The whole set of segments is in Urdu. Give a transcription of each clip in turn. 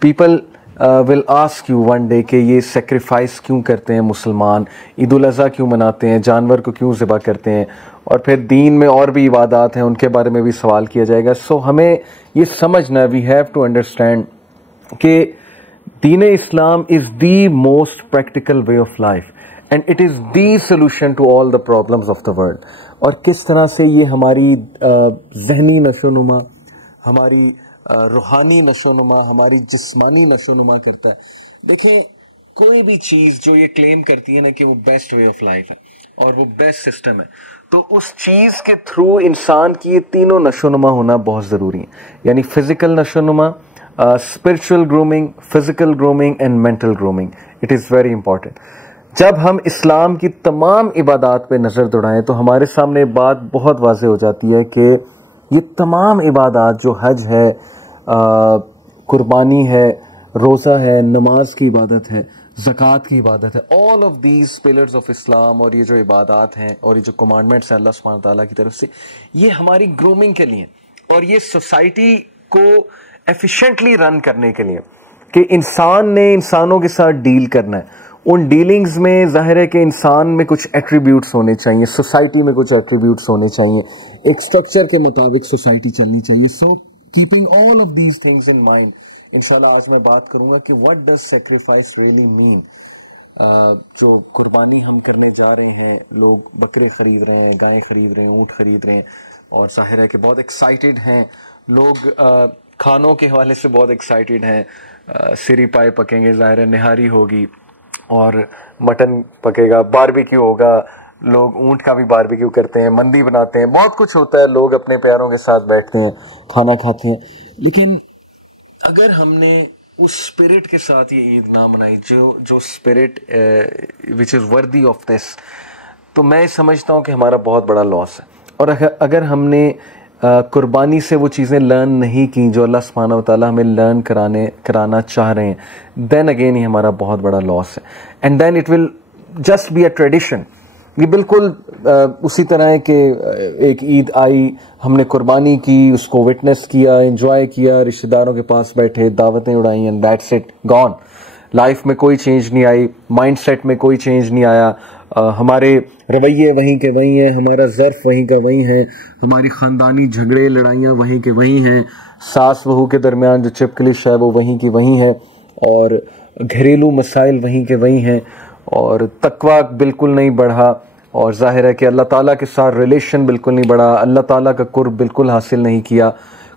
People will ask you one day کہ یہ سیکریفائس کیوں کرتے ہیں مسلمان, عید الاضحیٰ کیوں مناتے ہیں, جانور کو کیوں ذبح کرتے ہیں, اور پھر دین میں اور بھی عبادات ہیں ان کے بارے میں بھی سوال کیا جائے گا. سو ہمیں یہ سمجھنا, وی ہیو ٹو انڈرسٹینڈ کہ دین اسلام is the most practical way of life and it is the solution to all the problems of the world. اور کس طرح سے یہ ہماری ذہنی نشو نما, ہماری روحانی نشو نما, ہماری جسمانی نشو نما کرتا ہے. دیکھیں کوئی بھی چیز جو یہ کلیم کرتی ہے نا کہ وہ بیسٹ وے آف لائف ہے اور وہ بیسٹ سسٹم ہے, تو اس چیز کے تھرو انسان کی یہ تینوں نشو نما ہونا بہت ضروری ہے. یعنی فزیکل نشو نما, spiritual grooming, physical grooming and mental grooming. It is very important. جب ہم اسلام کی تمام عبادات پہ نظر دوڑائیں تو ہمارے سامنے بات بہت واضح ہو جاتی ہے کہ یہ تمام عبادات جو حج ہے, قربانی ہے, روزہ ہے, نماز کی عبادت ہے, زکوٰۃ کی عبادت ہے, all of these pillars of Islam, اور یہ جو عبادات ہیں اور یہ جو کمانڈمنٹس ہیں اللہ سبحانہ تعالیٰ کی طرف سے, یہ ہماری گرومنگ کے لیے اور یہ سوسائٹی کو ایفیشینٹلی رن کرنے کے لیے کہ انسان نے انسانوں کے ساتھ ڈیل کرنا ہے. ان ڈیلنگز میں ظاہر ہے کہ انسان میں کچھ ایٹریبیوٹس ہونے چاہیے, سوسائٹی میں کچھ ایٹریبیوٹس ہونے چاہیے, ایک سٹرکچر کے مطابق سوسائٹی چلنی چاہیے. So keeping all of these things in mind, انشاءاللہ آج میں بات کروں گا کہ what does sacrifice really mean. جو قربانی ہم کرنے جا رہے ہیں, لوگ بکرے خرید رہے ہیں, گائیں خرید رہے ہیں, اونٹ خرید رہے ہیں, اور ظاہر ہے کہ بہت ایکسائٹیڈ ہیں لوگ, کھانوں کے حوالے سے بہت ایکسائٹیڈ ہیں. سری پائے پکیں گے, ظاہر ہے نہاری ہوگی اور مٹن پکے گا, باربیکیو ہوگا, لوگ اونٹ کا بھی باربیکیو کرتے ہیں, مندی بناتے ہیں, بہت کچھ ہوتا ہے, لوگ اپنے پیاروں کے ساتھ بیٹھتے ہیں, کھانا کھاتے ہیں. لیکن اگر ہم نے اس اسپرٹ کے ساتھ یہ عید نہ منائی جو spirit which is worthy of this, تو میں سمجھتا ہوں کہ ہمارا بہت بڑا لاس ہے. اور اگر ہم نے قربانی سے وہ چیزیں لرن نہیں کی جو اللہ سبحانہ و تعالیٰ ہمیں لرن کرانا چاہ رہے ہیں, دین اگین یہ ہمارا بہت بڑا لاس ہے. And then it will just be a tradition. یہ بالکل اسی طرح ہے کہ ایک عید آئی, ہم نے قربانی کی, اس کو وٹنس کیا, انجوائے کیا, رشتہ داروں کے پاس بیٹھے, دعوتیں اڑائیں, and that's it, gone. Life میں کوئی چینج نہیں آئی, مائنڈ سیٹ میں کوئی چینج نہیں آیا, ہمارے رویے وہیں کے وہیں ہیں, ہمارا ظرف وہیں کا وہیں ہے, ہماری خاندانی جھگڑے لڑائیاں وہیں کے وہیں ہیں, ساس بہو کے درمیان جو چپکلش ہے وہ وہیں کی وہیں ہے, اور گھریلو مسائل وہیں کے وہیں ہیں, اور تقویٰ بالکل نہیں بڑھا, اور ظاہر ہے کہ اللہ تعالیٰ کے ساتھ ریلیشن بالکل نہیں بڑھا, اللہ تعالیٰ کا قرب بالکل حاصل نہیں کیا,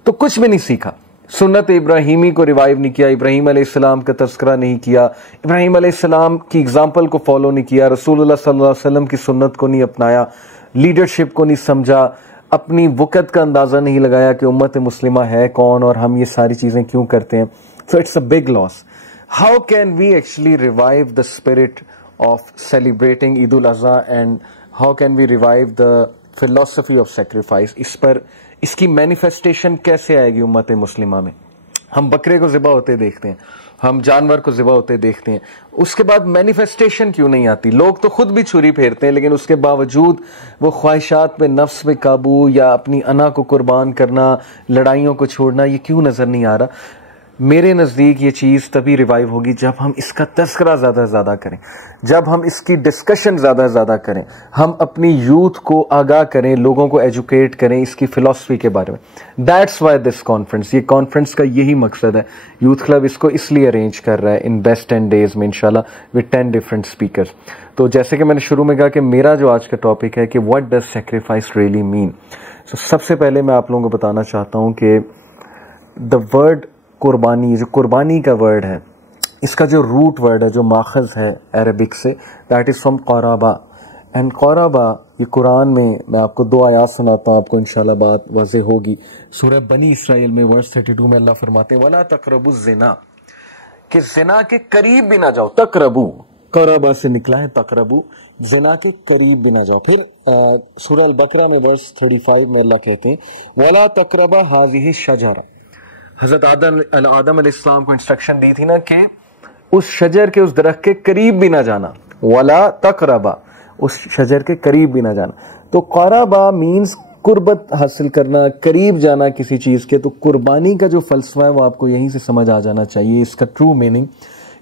تو کچھ بھی نہیں سیکھا. سنت ابراہیمی کو ریوائیو نہیں کیا, ابراہیم علیہ السلام کا تذکرہ نہیں کیا, ابراہیم علیہ السلام کی اگزامپل کو فالو نہیں کیا, رسول اللہ صلی اللہ علیہ وسلم کی سنت کو نہیں اپنایا, لیڈرشپ کو نہیں سمجھا, اپنی وقت کا اندازہ نہیں لگایا کہ امت مسلمہ ہے کون اور ہم یہ ساری چیزیں کیوں کرتے ہیں. So it's a big loss. How can we actually revive the spirit of celebrating Eid al-Adha, and how can we revive the philosophy of sacrifice. اس کی مینیفیسٹیشن کیسے آئے گی امت مسلمہ میں؟ ہم بکرے کو ذبح ہوتے دیکھتے ہیں, ہم جانور کو ذبح ہوتے دیکھتے ہیں, اس کے بعد مینیفیسٹیشن کیوں نہیں آتی؟ لوگ تو خود بھی چھری پھیرتے ہیں, لیکن اس کے باوجود وہ خواہشات پہ, نفس پہ قابو, یا اپنی انا کو قربان کرنا, لڑائیوں کو چھوڑنا, یہ کیوں نظر نہیں آ رہا؟ میرے نزدیک یہ چیز تبھی ریوائیو ہوگی جب ہم اس کا تذکرہ زیادہ سے زیادہ کریں, جب ہم اس کی ڈسکشن زیادہ سے زیادہ کریں, ہم اپنی یوتھ کو آگاہ کریں, لوگوں کو ایجوکیٹ کریں اس کی فلسفی کے بارے میں. دیٹس وائی دس کانفرنس, یہ کانفرنس کا یہی مقصد ہے. یوتھ کلب اس کو اس لیے ارینج کر رہا ہے ان بیسٹ 10 days میں انشاءاللہ with 10 different speakers. تو جیسے کہ میں نے شروع میں کہا کہ میرا جو آج کا ٹاپک ہے کہ what does sacrifice really mean. سب سے پہلے میں آپ لوگوں کو بتانا چاہتا ہوں کہ the word قربانی, جو قربانی کا ورڈ ہے, اس کا جو روٹ ورڈ ہے, جو ماخذ ہے عربک سے, دیٹ از فرام قرابہ. اینڈ قرابہ یہ قرآن میں آپ کو 2 آیات سناتا ہوں, آپ کو انشاءاللہ بات واضح ہوگی. سورہ بنی اسرائیل میں ورس 32 میں اللہ فرماتے ہیں وَلَا تَقْرَبُوا الزِّنَا, کہ زنا کے قریب بھی نہ جاؤ. تقربو, قرابہ سے نکلا ہے تقربو, زنا کے قریب بھی نہ جاؤ. پھر سورہ البقرہ میں ورس 35 میں اللہ کہتے ہیں وَلَا تَقْرَبَا هَٰذِهِ الشَّجَرَةَ. حضرت آدم علیہ السلام کو انسٹرکشن دی تھی نا کہ اس شجر کے, اس درخت کے قریب بھی نہ جانا. وَلَا تَقْرَبَا, اس شجر کے قریب بھی نہ جانا. تو قرابہ مینز قربت حاصل کرنا، قریب جانا کسی چیز کے، تو قربانی کا جو فلسفہ ہے وہ آپ کو یہیں سے سمجھ آ جانا چاہیے، اس کا ٹرو میننگ،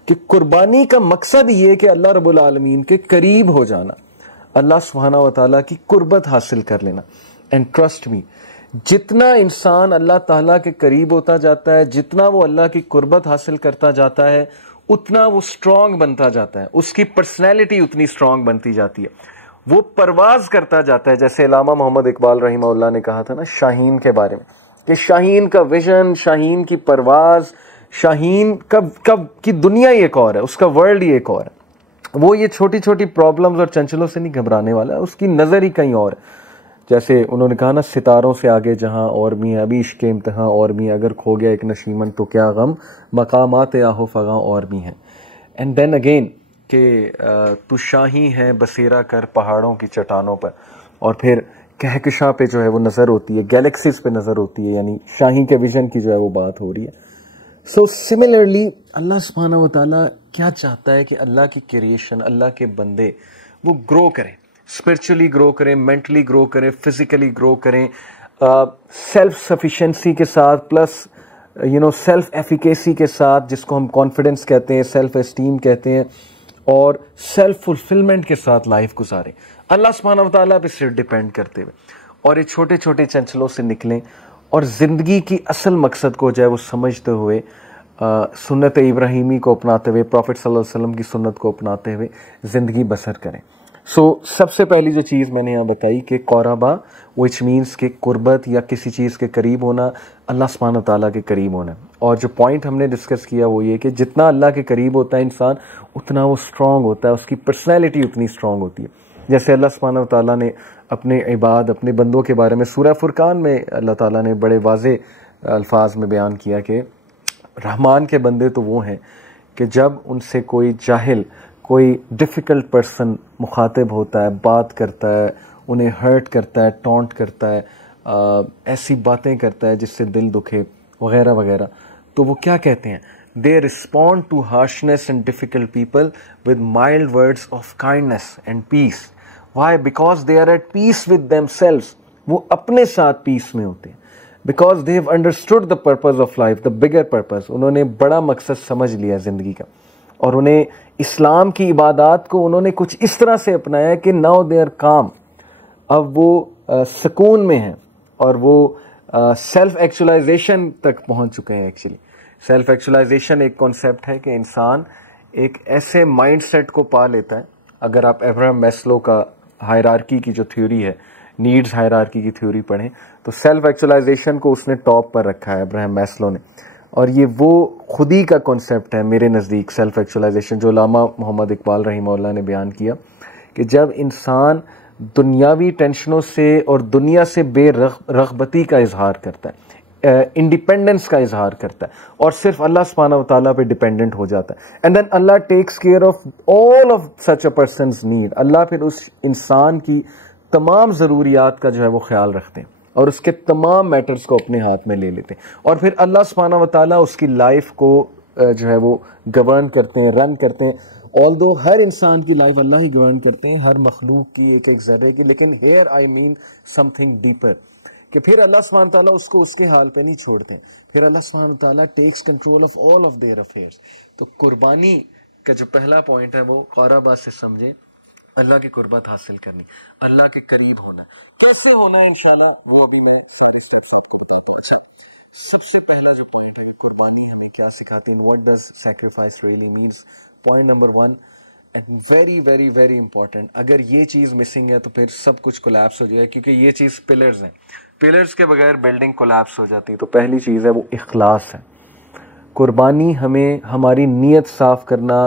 کہ قربانی کا مقصد یہ کہ اللہ رب العالمین کے قریب ہو جانا، اللہ سبحانہ و تعالیٰ کی قربت حاصل کر لینا. اینڈ ٹرسٹ می، جتنا انسان اللہ تعالیٰ کے قریب ہوتا جاتا ہے، جتنا وہ اللہ کی قربت حاصل کرتا جاتا ہے، اتنا وہ اسٹرانگ بنتا جاتا ہے، اس کی پرسنالٹی اتنی اسٹرانگ بنتی جاتی ہے، وہ پرواز کرتا جاتا ہے. جیسے علامہ محمد اقبال رحمہ اللہ نے کہا تھا نا شاہین کے بارے میں، کہ شاہین کا ویژن، شاہین کی پرواز، شاہین کب کی دنیا ہی ایک اور ہے، اس کا ورلڈ ہی ایک اور ہے. وہ یہ چھوٹی چھوٹی پرابلمز اور چنچلوں سے نہیں گھبرانے والا ہے، اس کی نظر ہی کہیں اور ہے. جیسے انہوں نے کہا نا، ستاروں سے آگے جہاں اور بھی ہیں، ابھی عشق کے امتحان اور بھی ہیں، اگر کھو گیا ایک نشیمن تو کیا غم، مقامات آہو فغاں اور بھی ہیں. اینڈ دین اگین کہ تو شاہی ہے بسیرا کر پہاڑوں کی چٹانوں پر، اور پھر کہکشاں پہ جو ہے وہ نظر ہوتی ہے، گیلیکسیز پہ نظر ہوتی ہے، یعنی شاہی کے ویژن کی جو ہے وہ بات ہو رہی ہے. سو سملرلی اللہ سبحانہ و تعالیٰ کیا چاہتا ہے کہ اللہ کی کریشن، اللہ کے بندے وہ گرو کریں، اسپرچولی گرو کریں، مینٹلی گرو کریں، فزیکلی گرو کریں، سیلف سفیشینسی کے ساتھ، پلس سیلف ایفیکیسی کے ساتھ، جس کو ہم کانفیڈنس کہتے ہیں، سیلف اسٹیم کہتے ہیں، اور سیلف فلفلمنٹ کے ساتھ لائف گزاریں، اللہ سبحانہ و تعالیٰ پہ صرف ڈیپینڈ کرتے ہوئے، اور یہ چھوٹے چھوٹے چنچلوں سے نکلیں، اور زندگی کی اصل مقصد کو جو ہے وہ سمجھتے ہوئے، سنت ابراہیمی کو اپناتے ہوئے، پروفٹ صلی اللہ علیہ وسلم کی سنت کو اپناتے ہوئے زندگی بسر کریں. سو سب سے پہلی جو چیز میں نے یہاں بتائی کہ قربا، وچ مینس کہ قربت یا کسی چیز کے قریب ہونا، اللہ سبحانہ تعالیٰ کے قریب ہونا. اور جو پوائنٹ ہم نے ڈسکس کیا وہ یہ کہ جتنا اللہ کے قریب ہوتا ہے انسان، اتنا وہ اسٹرانگ ہوتا ہے، اس کی پرسنالٹی اتنی اسٹرانگ ہوتی ہے. جیسے اللہ سبحانہ تعالیٰ نے اپنے عباد، اپنے بندوں کے بارے میں سورہ فرقان میں اللہ تعالیٰ نے بڑے واضح الفاظ میں بیان کیا کہ رحمان کے بندے تو وہ ہیں کہ جب ان سے کوئی جاہل، کوئی ڈیفیکلٹ پرسن مخاطب ہوتا ہے، بات کرتا ہے، انہیں ہرٹ کرتا ہے، ٹونٹ کرتا ہے، ایسی باتیں کرتا ہے جس سے دل دکھے وغیرہ وغیرہ، تو وہ کیا کہتے ہیں؟ They respond to harshness and difficult people with mild words of kindness and peace. Why? Because they are at peace with themselves. وہ اپنے ساتھ پیس میں ہوتے ہیں. Because they have understood the purpose of life, the bigger purpose. انہوں نے بڑا مقصد سمجھ لیا زندگی کا، اور انہیں اسلام کی عبادات کو انہوں نے کچھ اس طرح سے اپنایا کہ now they are calm. اب وہ سکون میں ہیں، اور وہ سیلف ایکچولائزیشن تک پہنچ چکے ہیں. ایکچولی سیلف ایکچولائزیشن ایک کانسیپٹ ہے کہ انسان ایک ایسے مائنڈ سیٹ کو پا لیتا ہے. اگر آپ ابراہم میسلو کا ہائرارکی کی جو تھیوری ہے، نیڈز ہائرارکی کی تھیوری پڑھیں، تو سیلف ایکچولائزیشن کو اس نے ٹاپ پر رکھا ہے ابراہم میسلو نے. اور یہ وہ خودی کا کانسیپٹ ہے میرے نزدیک، سیلف ایکچولائزیشن، جو علامہ محمد اقبال رحمہ اللہ نے بیان کیا کہ جب انسان دنیاوی ٹینشنوں سے اور دنیا سے بے رغبتی کا اظہار کرتا ہے، انڈیپینڈنس کا اظہار کرتا ہے، اور صرف اللہ سبحانہ و تعالیٰ پہ ڈیپینڈنٹ ہو جاتا ہے، and then Allah takes care of all of such a persons need. Allah پھر اس انسان کی تمام ضروریات کا جو ہے وہ خیال رکھتے ہیں، اور اس کے تمام میٹرز کو اپنے ہاتھ میں لے لیتے ہیں، اور پھر اللہ سبحانہ و تعالیٰ اس کی لائف کو جو ہے وہ گورن کرتے ہیں، رن کرتے ہیں. although ہر انسان کی لائف اللہ ہی گورن کرتے ہیں، ہر مخلوق کی، ایک ایک ذرے کی، لیکن here I mean something deeper، کہ پھر اللہ سبحانہ تعالیٰ اس کو اس کے حال پہ نہیں چھوڑتے، پھر اللہ سبحانہ تعالیٰ takes control of all of their affairs. تو قربانی کا جو پہلا پوائنٹ ہے وہ قربا سے سمجھے، اللہ کی قربت حاصل کرنی، اللہ کے قریب ہونا. کیسے ہونا ہے انشاءاللہ وہ ابھی میں سارے سٹیپس آپ کو بتاتا ہوں. اچھا، سب سے پہلا جو پوائنٹ ہے کہ قربانی ہمیں کیا سکھاتی ہے، what does sacrifice really means. Point number 1 and very very very important, اگر یہ چیز مسنگ ہے تو پھر سب کچھ کولیپس ہو جائے گا، کیونکہ یہ چیز پلرز ہیں، پلرز کے بغیر بلڈنگ کولیپس ہو جاتی ہے. تو پہلی چیز ہے وہ اخلاص ہے. قربانی ہمیں ہماری نیت صاف کرنا،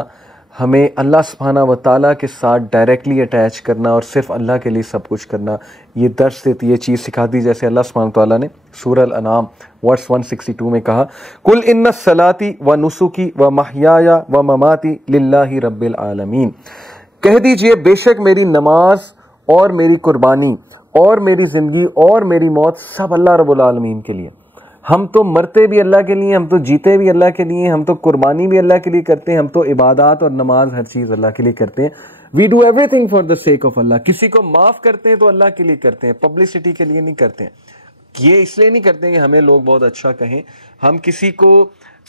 ہمیں اللہ سبحانہ و تعالیٰ کے ساتھ ڈائریکٹلی اٹیچ کرنا اور صرف اللہ کے لیے سب کچھ کرنا، یہ درس دیتی، یہ چیز سکھاتی. جیسے اللہ سبحانہ و تعالیٰ نے سورہ الانعام ورس 162 میں کہا، قُلْ إِنَّ الصَّلَاةِ وَنُسُكِ وَمَحْيَايَ وَمَمَاتِي لِلَّهِ رَبِّ الْعَالَمِينَ. کہہ دیجئے بے شک میری نماز اور میری قربانی اور میری زندگی اور میری موت سب اللہ رب العالمین کے لیے. ہم تو مرتے بھی اللہ کے لیے، ہم تو جیتے بھی اللہ کے لیے، ہم تو قربانی بھی اللہ کے لیے کرتے ہیں، ہم تو عبادات اور نماز ہر چیز اللہ کے لیے کرتے ہیں. We do every thing for the sake of Allah. کسی کو معاف کرتے ہیں تو اللہ کے لیے کرتے ہیں, پبلسٹی کے لیے نہیں کرتے ہیں. یہ اس لیے نہیں کرتے کہ ہمیں لوگ بہت اچھا کہیں. ہم کسی کو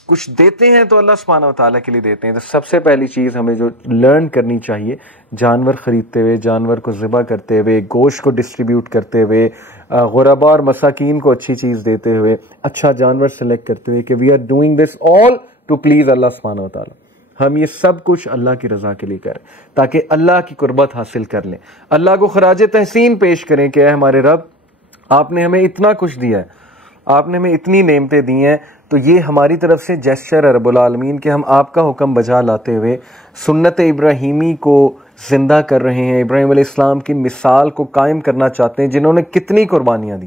کچھ دیتے ہیں تو اللہ سبحانہ و تعالیٰ کے لیے دیتے ہیں. تو سب سے پہلی چیز ہمیں جو لرن کرنی چاہیے, جانور خریدتے ہوئے, جانور کو ذبح کرتے ہوئے, گوشت کو ڈسٹریبیوٹ کرتے ہوئے, غرباء اور مساکین کو اچھی چیز دیتے ہوئے, اچھا جانور سلیکٹ کرتے ہوئے, کہ we are doing this all to please Allah سبحانہ و تعالیٰ. ہم یہ سب کچھ اللہ کی رضا کے لیے کریں تاکہ اللہ کی قربت حاصل کر لیں, اللہ کو خراج تحسین پیش کریں کہ اے ہمارے رب, آپ نے ہمیں اتنا کچھ دیا ہے, آپ نے ہمیں اتنی نعمتیں دی ہیں, تو یہ ہماری طرف سے جیسچر ہے رب العالمین کہ ہم آپ کا حکم بجا لاتے ہوئے سنت ابراہیمی کو زندہ کر رہے ہیں, ابراہیم علیہ السلام کی مثال کو قائم کرنا چاہتے ہیں جنہوں نے کتنی قربانیاں دی.